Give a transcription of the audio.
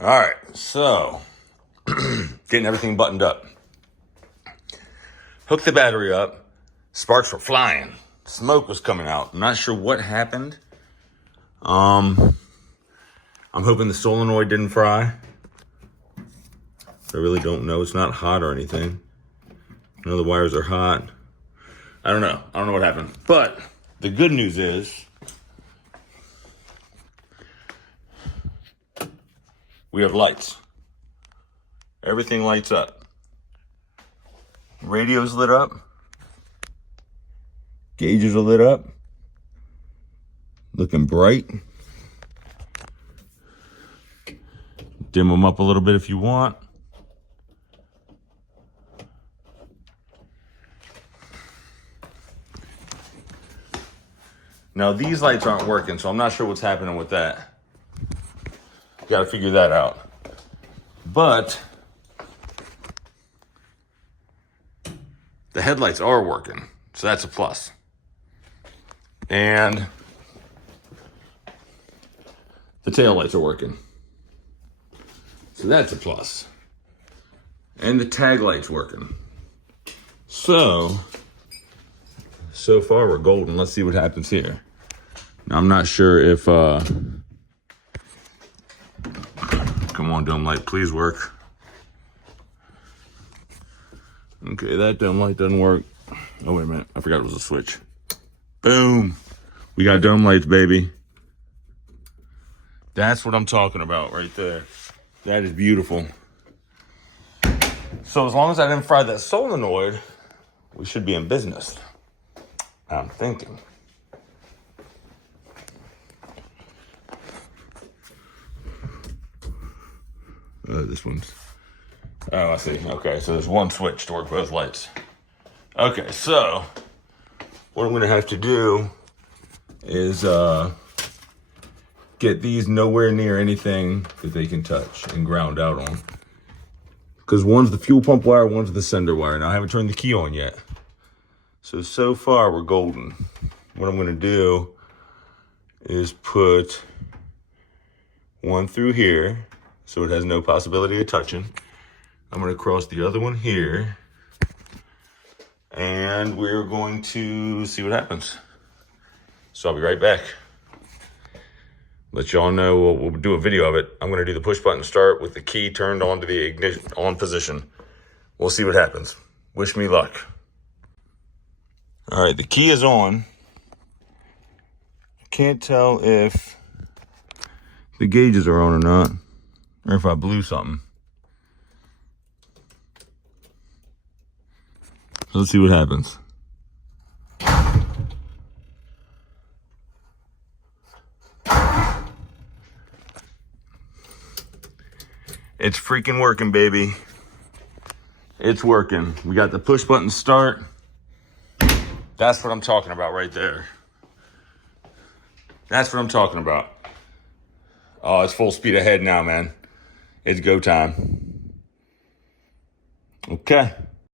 All right, so getting everything buttoned up. Hooked the battery up. Sparks were flying. Smoke was coming out. I'm not sure what happened. I'm hoping the solenoid didn't fry. I really don't know. It's not hot or anything. I know the wires are hot. I don't know. I don't know what happened. But the good news is we have lights. Everything lights up. Radio's lit up. Gauges are lit up. Looking bright. Dim them up a little bit if you want. Now these lights aren't working, so I'm not sure what's happening with that. Got to figure that out. But the headlights are working, so that's a plus. And the taillights are working, so that's a plus. And the tag light's working. So far we're golden. Let's see what happens here. Now, I'm not sure if, come on, dome light, please work. Okay, that dome light doesn't work. Oh, wait a minute, I forgot it was a switch. Boom, we got dome lights, baby. That's what I'm talking about right there. That is beautiful. So as long as I didn't fry that solenoid, we should be in business. I'm thinking. This one's, oh, I see. Okay, so there's one switch to work both lights. Okay, so what I'm gonna have to do is get these nowhere near anything that they can touch and ground out on. Because one's the fuel pump wire, one's the sender wire. Now I haven't turned the key on yet. So far we're golden. What I'm gonna do is put one through here so it has no possibility of touching. I'm gonna cross the other one here and we're going to see what happens. So I'll be right back. Let y'all know, we'll do a video of it. I'm gonna do the push button start with the key turned on to the ignition on position. We'll see what happens. Wish me luck. All right, the key is on. I can't tell if the gauges are on or not, or if I blew something. So let's see what happens. It's freaking working, baby. It's working. We got the push button start. That's what I'm talking about right there. That's what I'm talking about. Oh, it's full speed ahead now, man. It's go time. Okay.